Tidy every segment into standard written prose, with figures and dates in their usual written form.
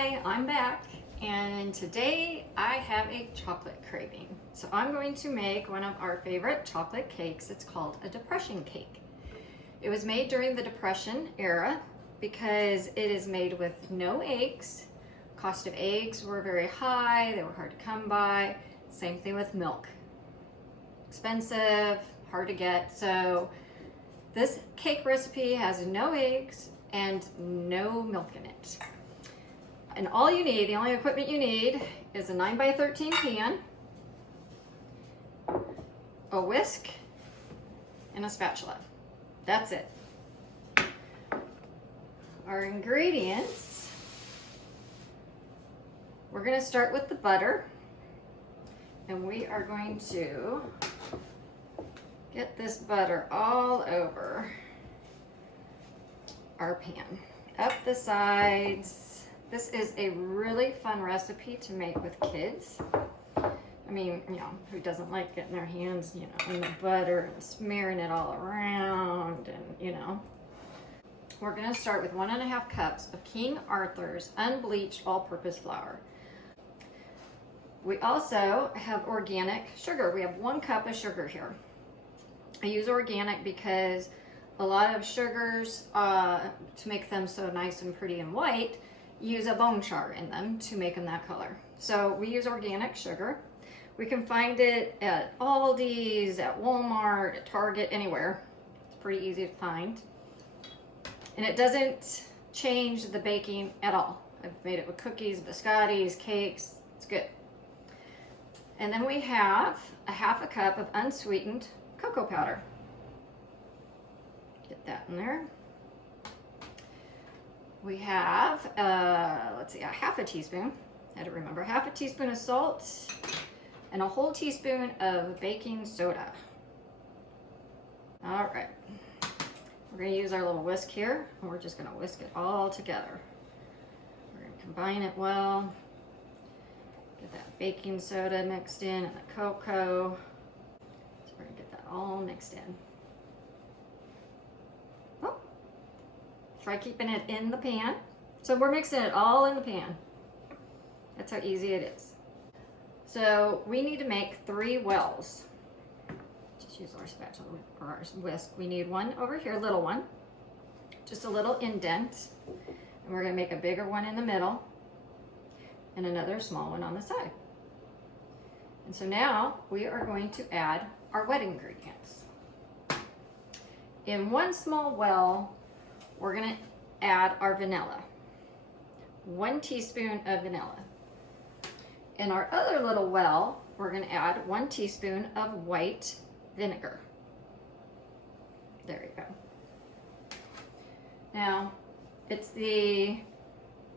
Hi, I'm back, and today I have a chocolate craving. So I'm going to make one of our favorite chocolate cakes. It's called a depression cake. It was made during the Depression era because it is made with no eggs. Cost of eggs were very high, they were hard to come by. Same thing with milk. Expensive, hard to get. So this cake recipe has no eggs and no milk in it. And all you need, the only equipment you need, is a 9x13 pan, a whisk, and a spatula. That's it. Our ingredients, we're going to start with the butter, and we are going to get this butter all over our pan, up the sides. This is a really fun recipe to make with kids. I mean, you know, who doesn't like getting their hands, you know, in the butter and smearing it all around and, you know. We're gonna start with 1.5 cups of King Arthur's unbleached all-purpose flour. We also have organic sugar. We have 1 cup of sugar here. I use organic because a lot of sugars, to make them so nice and pretty and white, use a bone char in them to make them that color. So we use organic sugar. We can find it at Aldi's, at Walmart, at Target, anywhere. It's pretty easy to find. And it doesn't change the baking at all. I've made it with cookies, biscottis, cakes. It's good. And then we have a 1/2 cup of unsweetened cocoa powder. Get that in there. We have, let's see, a 1/2 teaspoon, I had to remember, 1/2 teaspoon of salt and a whole teaspoon of baking soda. All right, we're gonna use our little whisk here, and we're just gonna whisk it all together. We're gonna combine it well, get that baking soda mixed in and the cocoa. So we're gonna get that all mixed in. Try keeping it in the pan. So we're mixing it all in the pan. That's how easy it is. So we need to make 3 wells. Just use our spatula or our whisk. We need one over here, little one, just a little indent. And we're gonna make a bigger one in the middle and another small one on the side. And so now we are going to add our wet ingredients. In 1 small well, we're gonna add our vanilla. 1 teaspoon of vanilla. In our other little well, we're gonna add 1 teaspoon of white vinegar. There you go. Now, it's the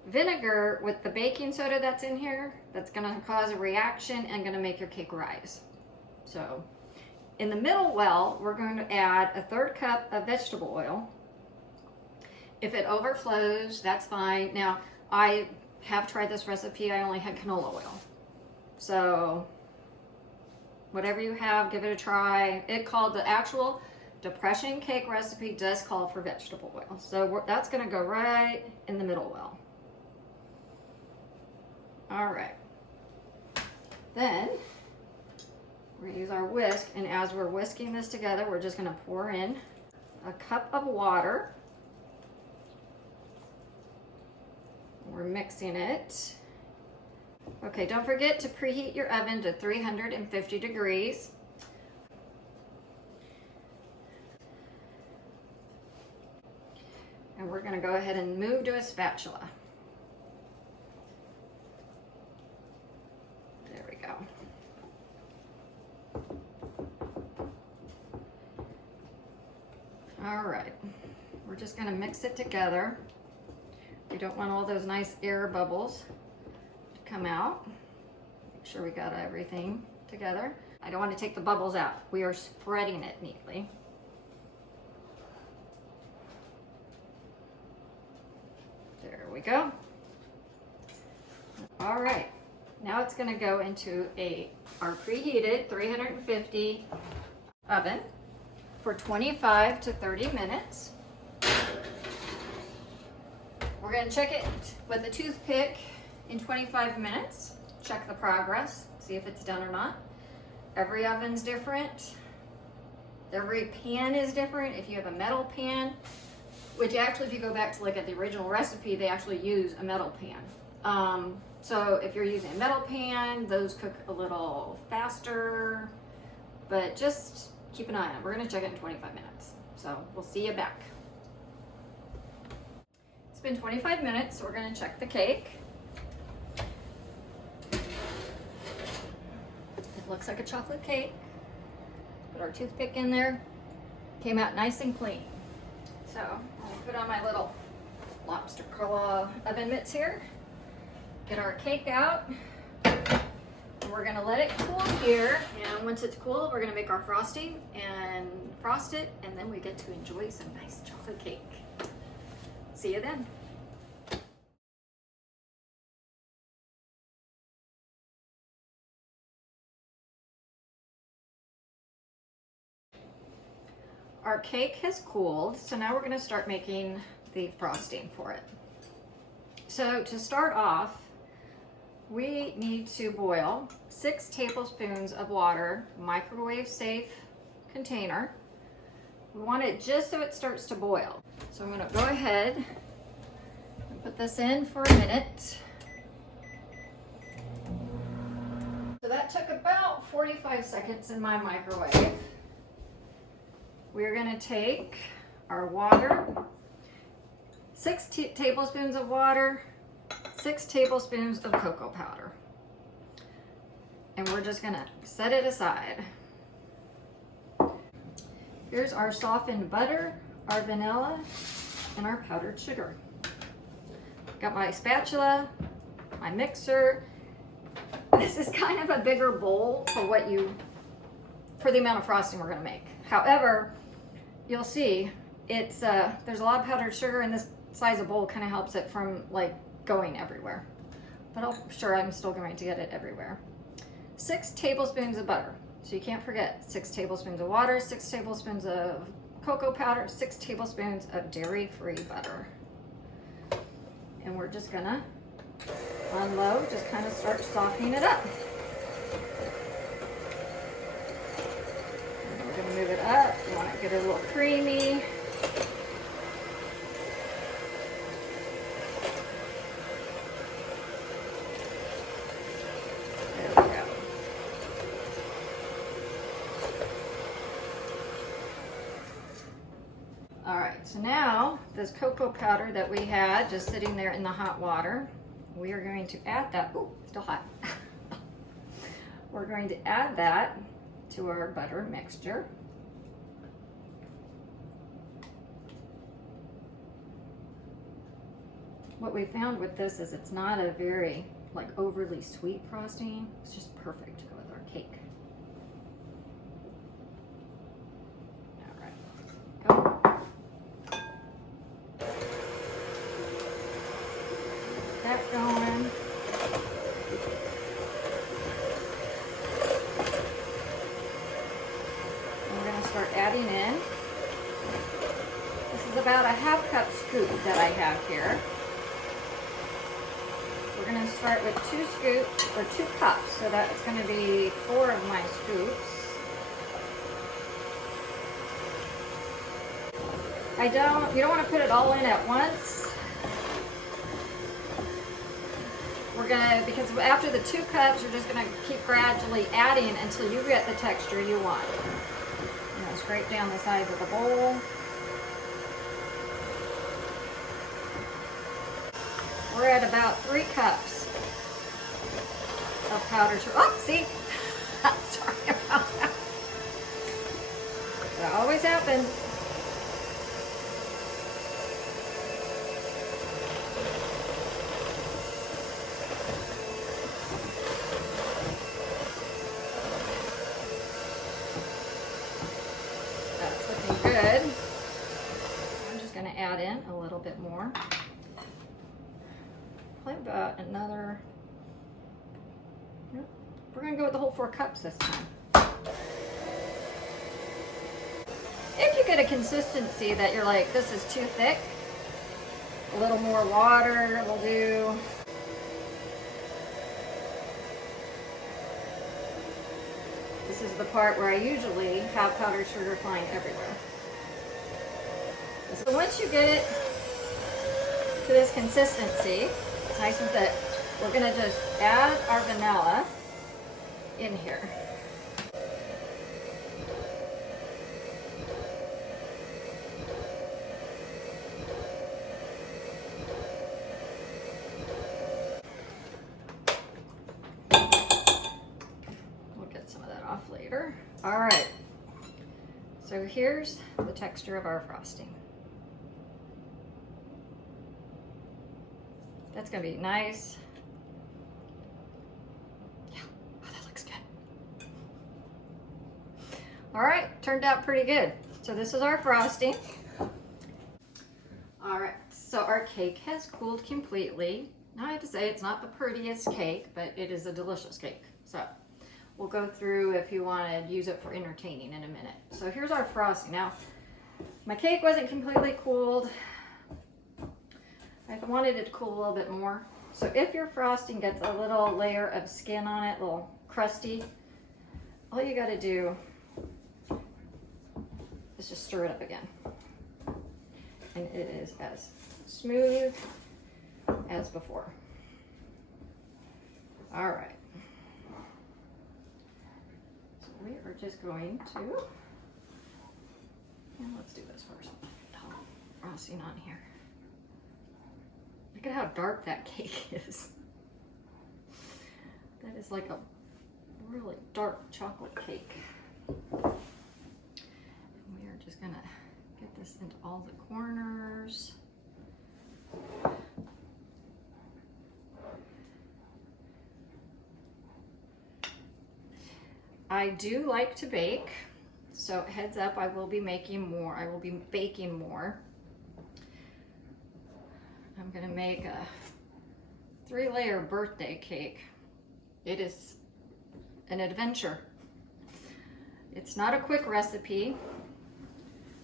vinegar with the baking soda that's in here that's gonna cause a reaction and gonna make your cake rise. So, in the middle well, we're going to add a 1/3 cup of vegetable oil. If it overflows, that's fine. Now, I have tried this recipe. I only had canola oil. So, whatever you have, give it a try. It called the actual depression cake recipe does call for vegetable oil. So, that's going to go right in the middle well. All right. Then, we're going to use our whisk. And as we're whisking this together, we're just going to pour in a cup of water. We're mixing it. Okay, don't forget to preheat your oven to 350 degrees. And we're going to go ahead and move to a spatula. There we go. All right, we're just going to mix it together. We don't want all those nice air bubbles to come out. Make sure we got everything together. I don't want to take the bubbles out. We are spreading it neatly. There we go. All right, now it's going to go into our preheated 350 oven for 25 to 30 minutes. We're gonna check it with a toothpick in 25 minutes. Check the progress, see if it's done or not. Every oven's different. Every pan is different. If you have a metal pan, which actually, if you go back to look at the original recipe, they actually use a metal pan. So if you're using a metal pan, those cook a little faster, but just keep an eye on it. We're gonna check it in 25 minutes. So we'll see you back. It's been 25 minutes, so we're gonna check the cake. It looks like a chocolate cake. Put our toothpick in there. Came out nice and clean. So I'll put on my little lobster claw oven mitts here. Get our cake out. And we're gonna let it cool here. And once it's cool, we're gonna make our frosting and frost it, and then we get to enjoy some nice chocolate cake. See you then. Our cake has cooled, so now we're going to start making the frosting for it. So to start off, we need to boil 6 tablespoons of water, microwave safe container. We want it just so it starts to boil. So I'm going to go ahead and put this in for a minute. So that took about 45 seconds in my microwave. We're going to take our water, 6 tablespoons of water, 6 tablespoons of cocoa powder. And we're just going to set it aside. Here's our softened butter, our vanilla, and our powdered sugar. Got my spatula, my mixer. This is kind of a bigger bowl for the amount of frosting we're going to make. However, you'll see it's there's a lot of powdered sugar, and this size of bowl kind of helps it from like going everywhere. But I'm still going to get it everywhere. 6 tablespoons of butter. So you can't forget 6 tablespoons of water, 6 tablespoons of cocoa powder, 6 tablespoons of dairy-free butter. And we're just gonna on low, just kind of start softening it up. Move it up. You want to get it a little creamy. There we go. All right, so now this cocoa powder that we had just sitting there in the hot water, we are going to add that. Ooh, still hot. We're going to add that to our butter mixture. What we found with this is it's not a very overly sweet frosting. It's just perfect to go with our cake. All right, go. That going. And we're going to start adding in. This is about a ½ cup scoop that I have here. We're going to start with 2 scoops, or 2 cups, so that's going to be 4 of my scoops. You don't want to put it all in at once. Because after the 2 cups, you're just going to keep gradually adding until you get the texture you want. Scrape down the sides of the bowl. We're at about 3 cups of powdered sugar. Oh, see? Sorry about that. That always happens. That's looking good. I'm just going to add in a little bit more. Probably about another, we're going to go with the whole 4 cups this time. If you get a consistency that you're like, this is too thick, A little more water will do. This is the part where I usually have powdered sugar flying everywhere. So once you get it to this consistency, it's nice and thick, we're gonna just add our vanilla in here. We'll get some of that off later. All right, so here's the texture of our frosting. That's gonna be nice. Yeah, oh, that looks good. All right, turned out pretty good. So this is our frosting. All right, so our cake has cooled completely. Now I have to say it's not the prettiest cake, but it is a delicious cake. So we'll go through if you want to use it for entertaining in a minute. So here's our frosting. Now, my cake wasn't completely cooled. I wanted it to cool a little bit more. So if your frosting gets a little layer of skin on it, a little crusty, all you gotta do is just stir it up again. And it is as smooth as before. All right. So we are just going to, and let's do this first. Frosting on here. Look at how dark that cake is. That is like a really dark chocolate cake. And we are just gonna get this into all the corners. I do like to bake, so heads up, I will be making more. I will be baking more. I'm gonna make a 3-layer birthday cake. It is an adventure. It's not a quick recipe.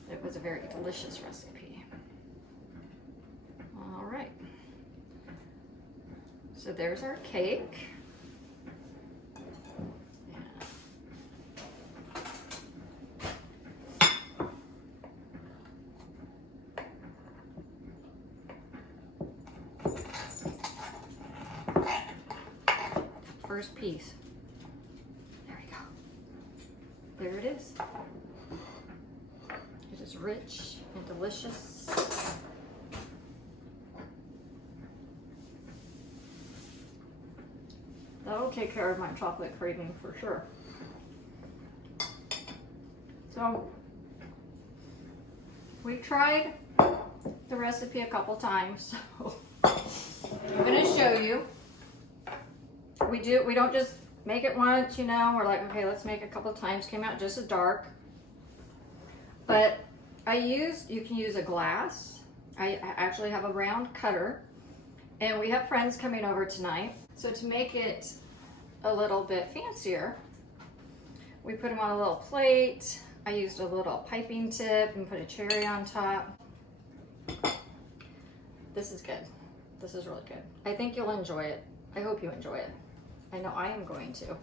It was a very delicious recipe. All right. So there's our cake. First piece. There we go. There it is. It is rich and delicious. That'll take care of my chocolate craving for sure. So we tried the recipe a couple times, so I'm going to show you. We don't just make it once, you know, we're like, okay, let's make it a couple of times. Came out just as dark. But you can use a glass. I actually have a round cutter. And we have friends coming over tonight. So to make it a little bit fancier, we put them on a little plate. I used a little piping tip and put a cherry on top. This is good. This is really good. I think you'll enjoy it. I hope you enjoy it. I know I am going to.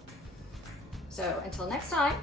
So until next time,